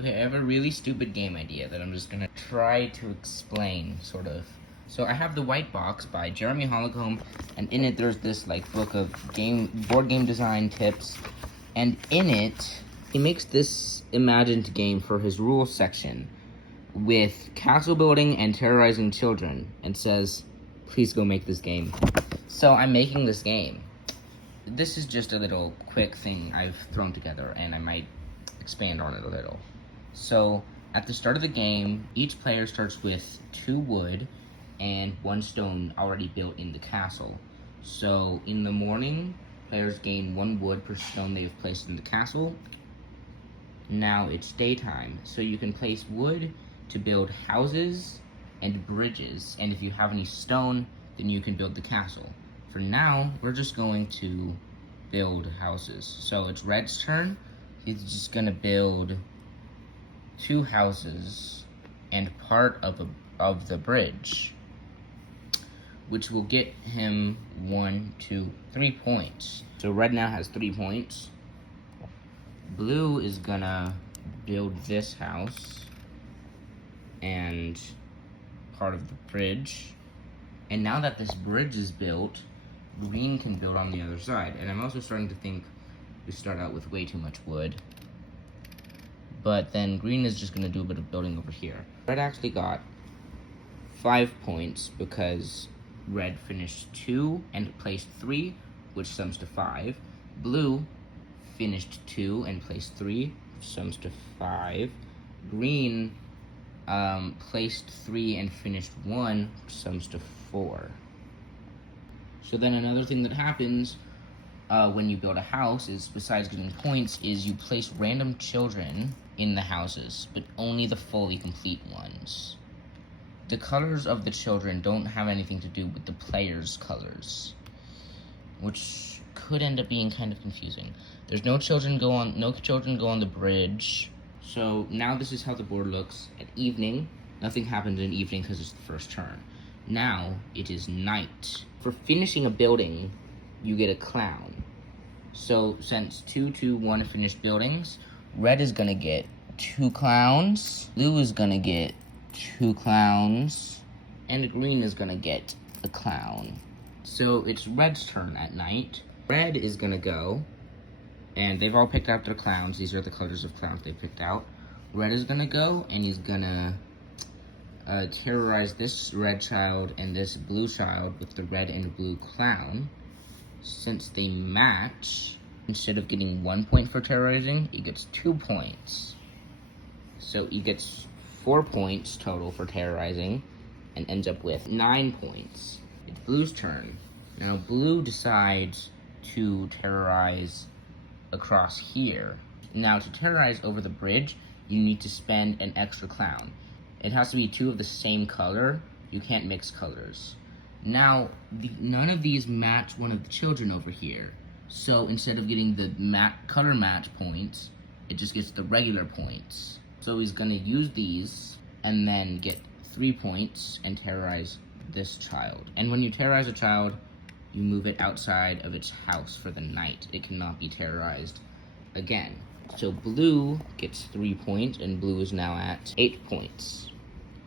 Okay, I have a really stupid game idea that I'm just gonna try to explain, sort of. So I have The White Box by Jeremy Holcomb, and in it there's this like book of board game design tips, and in it he makes this imagined game for his rules section with castle building and terrorizing children, and says, please go make this game. So I'm making this game. This is just a little quick thing I've thrown together, and I might expand on it a little. So at the start of the game, each player starts with 2 wood and 1 stone already built in the castle. So in the morning, players gain 1 wood per stone they have placed in the castle. Now it's daytime, so you can place wood to build houses and bridges, and if you have any stone, then you can build the castle. For now, we're just going to build houses. So it's Red's turn. He's just gonna build 2 houses and part of the bridge, which will get him 1, 2, 3 points. So Red now has 3 points. Blue is gonna build this house and part of the bridge. And now that this bridge is built, Green can build on the other side. And I'm also starting to think we start out with way too much wood. But then Green is just gonna do a bit of building over here. Red actually got 5 points because Red finished 2 and placed 3, which sums to 5. Blue finished 2 and placed 3, which sums to 5. Green placed 3 and finished 1, which sums to 4. So then another thing that happens when you build a house is, besides getting points, is you place random children in the houses, but only the fully complete ones. The colors of the children don't have anything to do with the player's colors, which could end up being kind of confusing. There's no children go on the bridge. So now this is how the board looks at evening. Nothing happened in evening because it's the first turn. Now it is night. For finishing a building, you get a clown. So since 2, 2, 1 finished buildings, Red is gonna get 2 clowns, Blue is gonna get 2 clowns, and Green is gonna get a clown. So it's Red's turn at night. Red is gonna go, and they've all picked out their clowns. These are the colors of clowns they picked out. Red is gonna go, and he's gonna terrorize this red child and this blue child with the red and blue clown. Since they match, instead of getting 1 point for terrorizing, he gets 2 points. So he gets 4 points total for terrorizing and ends up with 9 points. It's Blue's turn. Now Blue decides to terrorize across here. Now to terrorize over the bridge, you need to spend an extra clown. It has to be 2 of the same color. You can't mix colors. Now, none of these match one of the children over here. So instead of getting the color match points, it just gets the regular points. So he's gonna use these and then get 3 points and terrorize this child. And when you terrorize a child, you move it outside of its house for the night. It cannot be terrorized again. So Blue gets 3 points, and Blue is now at 8 points.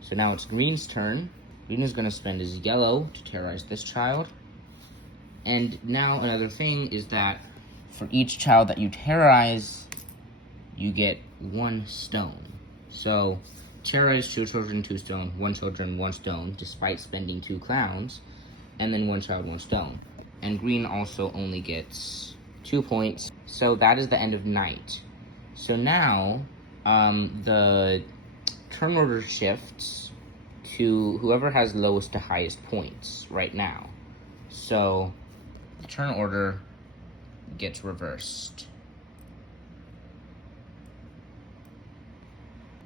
So now it's Green's turn. Green is going to spend his yellow to terrorize this child. And now another thing is that for each child that you terrorize, you get 1 stone. So terrorize 2 children, 2 stone, 1 children, 1 stone, despite spending 2 clowns, and then 1 child, 1 stone. And Green also only gets 2 points. So that is the end of night. So now the turn order shifts to whoever has lowest to highest points right now. So the turn order gets reversed.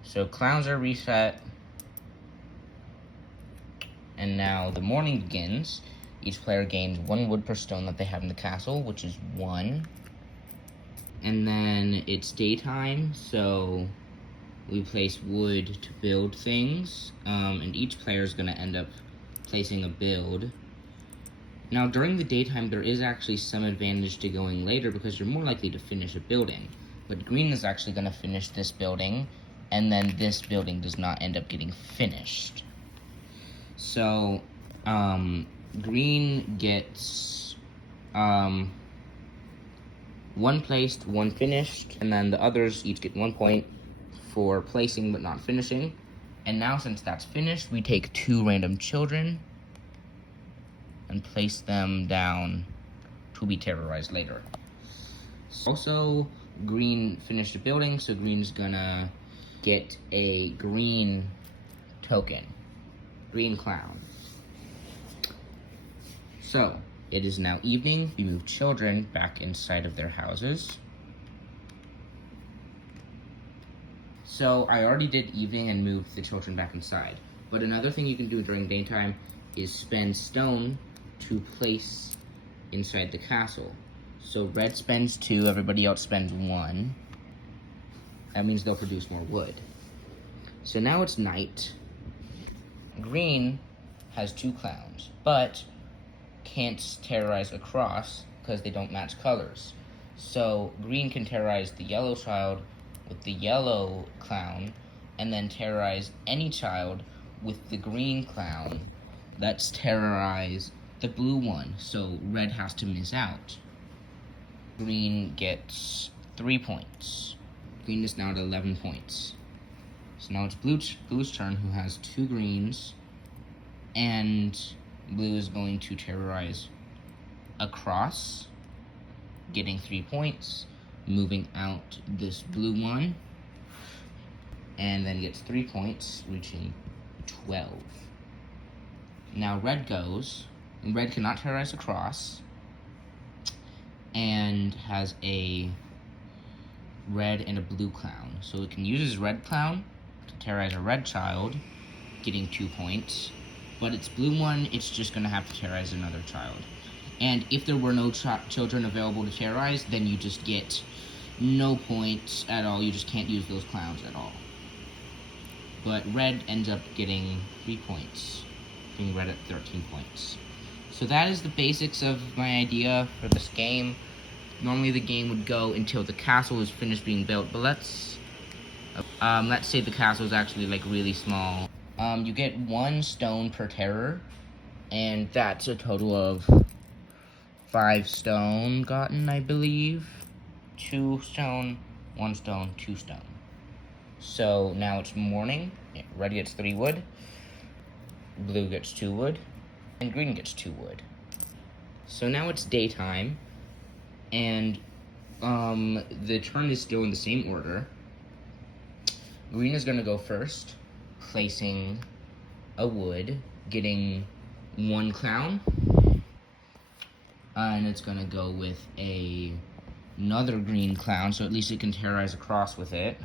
So clowns are reset. And now the morning begins. Each player gains 1 wood per stone that they have in the castle, which is 1. And then it's daytime, so we place wood to build things, and each player is going to end up placing a build. Now, during the daytime, there is actually some advantage to going later because you're more likely to finish a building. But Green is actually going to finish this building and then this building does not end up getting finished. So, green gets, 1 placed, 1 finished, and then the others each get 1 point for placing but not finishing. And now, since that's finished, we take 2 random children and place them down to be terrorized later. Also, green finished the building, so green's gonna get a green token. Green clown. So, it is now evening. We move children back inside of their houses. So, I already did evening and moved the children back inside. But another thing you can do during daytime is spend stone to place inside the castle. So red spends 2, everybody else spends 1. That means they'll produce more wood. So now it's night. Green has 2 clowns, but can't terrorize across because they don't match colors. So green can terrorize the yellow child with the yellow clown, and then terrorize any child with the green clown that's terrorized the blue one, so red has to miss out. Green gets 3 points. Green is now at 11 points. So now it's blue's turn, who has 2 greens, and blue is going to terrorize across, getting 3 points, moving out this blue one, and then gets 3 points, reaching 12. Now red goes. Red cannot terrorize across, and has a red and a blue clown. So it can use his red clown to terrorize a red child, getting 2 points. But its blue one, it's just going to have to terrorize another child. And if there were no children available to terrorize, then you just get no points at all. You just can't use those clowns at all. But red ends up getting 3 points, being red at 13 points. So that is the basics of my idea for this game. Normally the game would go until the castle is finished being built, but let's say the castle is actually like really small. You get 1 stone per terror, and that's a total of 5 stone gotten, I believe. 2 stone, 1 stone, 2 stone. So now it's morning. Red gets 3 wood, blue gets 2 wood, and green gets 2 wood. So now it's daytime, and the turn is still in the same order. Green is going to go first, placing a wood, getting 1 clown, and it's going to go with another green clown, so at least it can terrorize across with it.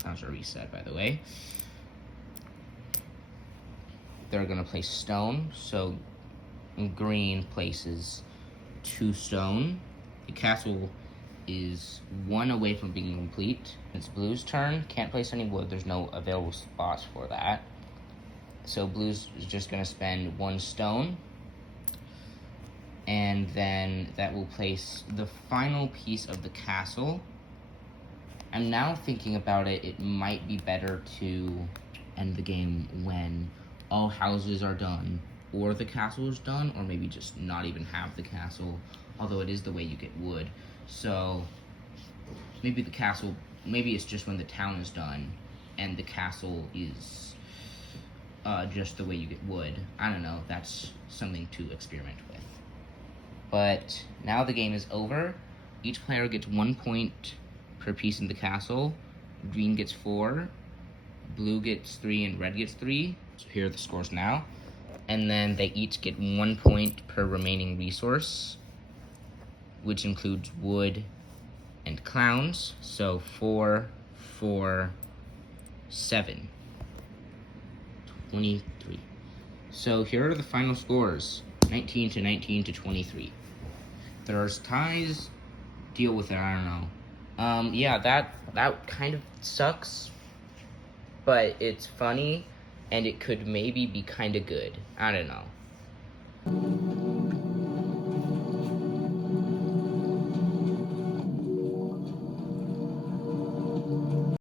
Clowns are reset, by the way. They're going to place stone, so green places 2 stone. The castle is 1 away from being complete. It's blue's turn. Can't place any wood. There's no available spots for that. So blue's is just going to spend 1 stone. And then that will place the final piece of the castle. I'm now thinking about it, it might be better to end the game when all houses are done, or the castle is done, or maybe just not even have the castle, although it is the way you get wood. So maybe the castle, maybe it's just when the town is done, and the castle is just the way you get wood. I don't know, that's something to experiment with. But now the game is over. Each player gets 1 point per piece in the castle. Green gets 4, blue gets 3, and red gets 3. So here are the scores now. And then they each get 1 point per remaining resource, which includes wood and clowns. So 4, 4, 7, 23. So here are the final scores, 19 to 19 to 23. There's ties, deal with it, I don't know. Yeah, that kind of sucks, but it's funny, and it could maybe be kind of good. I don't know.